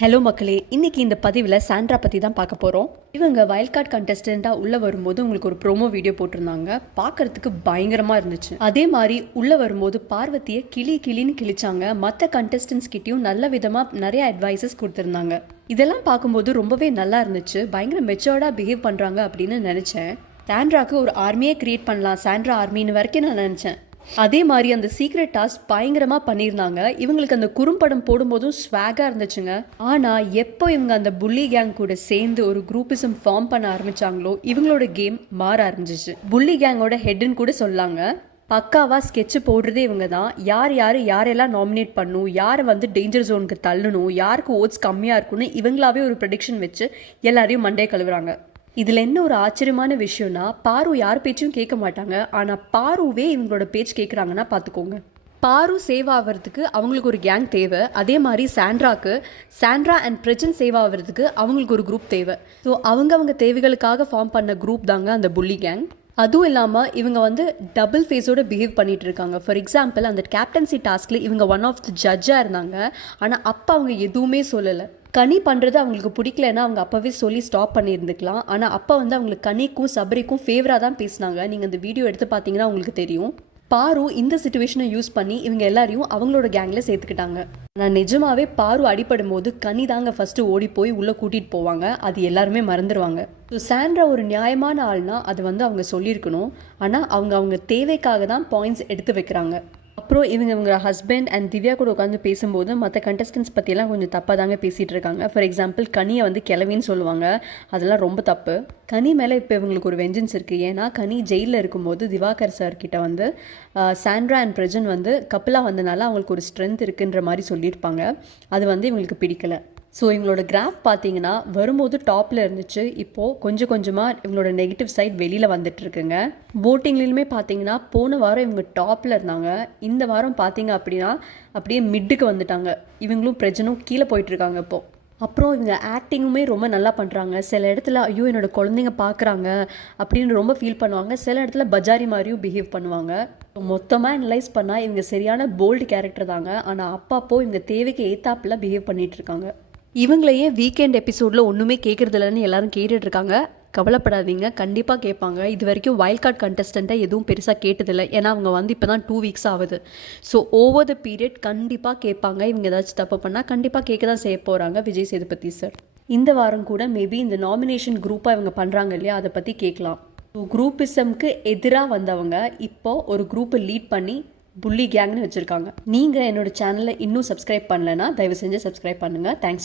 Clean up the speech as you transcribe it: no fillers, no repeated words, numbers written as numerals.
Hello மக்களே, இன்னைக்கு இந்த பதிவில் சாண்ட்ரா பற்றி தான் பார்க்க போகிறோம். இவங்க வைல்ட் கார்டு கண்டஸ்டண்ட்டாக உள்ளே வரும்போது உங்களுக்கு ஒரு ப்ரோமோ வீடியோ போட்டிருந்தாங்க. பார்க்கறதுக்கு பயங்கரமாக இருந்துச்சு. அதே மாதிரி உள்ளே வரும்போது பார்வதியை கிளின்னு கிழிச்சாங்க. மற்ற கண்டஸ்டன்ஸ் கிட்டேயும் நல்ல விதமாக நிறைய அட்வைசஸ் கொடுத்துருந்தாங்க. இதெல்லாம் பார்க்கும்போது ரொம்பவே நல்லா இருந்துச்சு. பயங்கர மெச்சோர்டாக பிஹேவ் பண்ணுறாங்க அப்படின்னு நினச்சேன். சாண்ட்ராக்கு ஒரு ஆர்மியே கிரியேட் பண்ணலாம், சாண்ட்ரா ஆர்மின்னு வரைக்கும் நான் நினச்சேன். அதே மாதிரி அந்த சீக்ரெட் டாஸ்க் பயங்கரமாக பண்ணியிருந்தாங்க. இவங்களுக்கு அந்த குறும்படம் போடும்போதும் ஸ்வாகாக இருந்துச்சுங்க. ஆனால் எப்போ இவங்க அந்த புள்ளி கேங் கூட சேர்ந்து ஒரு குரூப்பிசம் ஃபார்ம் பண்ண ஆரம்பிச்சாங்களோ இவங்களோட கேம் மாற ஆரம்பிச்சிச்சு. புள்ளி கேங்கோட ஹெட்னு கூட சொல்லாங்க. பக்காவா ஸ்கெட்ச் போடுறதே இவங்க தான். யாரெல்லாம் நாமினேட் பண்ணணும், யாரை வந்து டேஞ்சர் ஜோனுக்கு தள்ளணும், யாருக்கு ஓட்ஸ் கம்மியாக இருக்குன்னு இவங்களாவே ஒரு ப்ரெடிக்ஷன் வச்சு எல்லாரையும் மண்டே கழுவுறாங்க. இதில் என்ன ஒரு ஆச்சரியமான விஷயம்னா, பாரு யார் பேச்சும் கேட்க மாட்டாங்க. ஆனால் பாருவே இவங்களோட பேச்சு கேட்குறாங்கன்னா பார்த்துக்கோங்க. பாரு சேவ் ஆகிறதுக்கு அவங்களுக்கு ஒரு கேங் தேவை. அதே மாதிரி சாண்ட்ரா அண்ட் பிரஜன் சேவ் ஆகிறதுக்கு அவங்களுக்கு ஒரு குரூப் தேவை. ஸோ அவங்க தேவைகளுக்காக ஃபார்ம் பண்ண குரூப் தாங்க அந்த புள்ளி கேங். அதுவும் இல்லாமல் இவங்க வந்து டபுள் ஃபேஸோட பிஹேவ் பண்ணிட்டு இருக்காங்க. ஃபார் எக்ஸாம்பிள், அந்த கேப்டன்சி டாஸ்கில் இவங்க ஒன் ஆஃப் தி ஜட்ஜாக இருந்தாங்க. ஆனால் அப்போ அவங்க எதுவுமே சொல்லலை. கனி பண்ணுறது அவங்களுக்கு பிடிக்கலன்னா அவங்க அப்போவே சொல்லி ஸ்டாப் பண்ணியிருந்துக்கலாம். ஆனால் அப்போ வந்து அவங்களுக்கு கனிக்கும் சபரிக்கும் ஃபேவராக தான் பேசினாங்க. நீங்கள் அந்த வீடியோ எடுத்து பார்த்தீங்கன்னா உங்களுக்கு தெரியும். பாரு இந்த சிச்சுவேஷனை யூஸ் பண்ணி இவங்க எல்லாரையும் அவங்களோட கேங்கில் சேர்த்துக்கிட்டாங்க. நான் நிஜமாவே பாரு அடிப்படும் போது கனி தாங்க ஃபஸ்ட்டு ஓடி போய் உள்ளே கூட்டிகிட்டு போவாங்க. அது எல்லாருமே மறந்துடுவாங்க. ஸோ சாண்ட்ரா ஒரு நியாயமான ஆள்னா அது வந்து அவங்க சொல்லியிருக்கணும். ஆனால் அவங்க தேவைக்காக தான் பாயிண்ட்ஸ் எடுத்து வைக்கிறாங்க. அப்புறம் இவங்க ஹஸ்பண்ட் அண்ட் திவ்யா கூட உட்காந்து பேசும்போது மற்ற கண்டஸ்டன்ஸ் பற்றியெல்லாம் கொஞ்சம் தப்பாக தாங்க பேசிகிட்டு இருக்காங்க. ஃபார் எக்ஸாம்பிள், கனியை வந்து கிளவின்னு சொல்லுவாங்க. அதெல்லாம் ரொம்ப தப்பு. கனி மேலே இப்போ இவங்களுக்கு ஒரு வெஞ்சன்ஸ் இருக்குது. ஏன்னா கனி ஜெயிலில் இருக்கும்போது திவாகர் சார்கிட்ட வந்து சாண்ட்ரா அண்ட் பிரஜன் வந்து கப்பலாக வந்தனால அவங்களுக்கு ஒரு ஸ்ட்ரென்த் இருக்குன்ற மாதிரி சொல்லியிருப்பாங்க. அது வந்து இவங்களுக்கு பிடிக்கலை. ஸோ இவங்களோட கிராஃப் பார்த்தீங்கன்னா வரும்போது டாப்பில் இருந்துச்சு. இப்போது கொஞ்சமாக இவங்களோட நெகட்டிவ் சைட் வெளியில் வந்துட்டுருக்குங்க. போட்டிங்லேயுமே பார்த்தீங்கன்னா போன வாரம் இவங்க டாப்பில் இருந்தாங்க. இந்த வாரம் பார்த்தீங்க அப்படின்னா அப்படியே மிட்டுக்கு வந்துட்டாங்க. இவங்களும் பிரஜனும் கீழே போயிட்டுருக்காங்க இப்போது. அப்புறம் இவங்க ஆக்டிங்குமே ரொம்ப நல்லா பண்ணுறாங்க. சில இடத்துல ஐயோ என்னோட குழந்தைங்க பார்க்குறாங்க அப்படின்னு ரொம்ப ஃபீல் பண்ணுவாங்க. சில இடத்துல பஜாரி மாதிரியும் பிஹேவ் பண்ணுவாங்க. மொத்தமாக அனலைஸ் பண்ணால் இவங்க சரியான போல்டு கேரக்டர் தாங்க. ஆனால் அப்பப்போ இவங்க தேவைக்கு ஏத்தாப்பில் பிஹேவ் பண்ணிகிட்டு இருக்காங்க. இவங்களையே வீக்கெண்ட் எபிசோடில் ஒன்றுமே கேட்குறதில்லன்னு எல்லாரும் கேட்டுட்ருக்காங்க. கவலைப்படாதீங்க, கண்டிப்பாக கேட்பாங்க. இது வரைக்கும் வைல்ட் கார்டு கண்டஸ்டண்ட்டை எதுவும் பெருசாக கேட்டதில்லை. ஏன்னா அவங்க வந்து இப்போ தான் 2 வீக்ஸ் ஆகுது. ஸோ ஓவர் த பீரியட் கண்டிப்பாக கேட்பாங்க. இவங்க ஏதாச்சும் தப்பு பண்ணால் கண்டிப்பாக கேட்க தான் செய்ய போகிறாங்க விஜய் சேதுபதி சார். இந்த வாரம் கூட மேபி இந்த நாமினேஷன் குரூப்பாக இவங்க பண்ணுறாங்க இல்லையா, அதை பற்றி கேட்கலாம். ஸோ குரூப்பிசம்க்கு எதிராக வந்தவங்க இப்போது ஒரு குரூப்பை லீட் பண்ணி புள்ளி கேங்னு வச்சுருக்காங்க. நீங்கள் என்னோட சேனலை இன்னும் சப்ஸ்கிரைப் பண்ணலைன்னா தயவு செஞ்சு சப்ஸ்கிரைப் பண்ணுங்கள். தேங்க்ஸ்.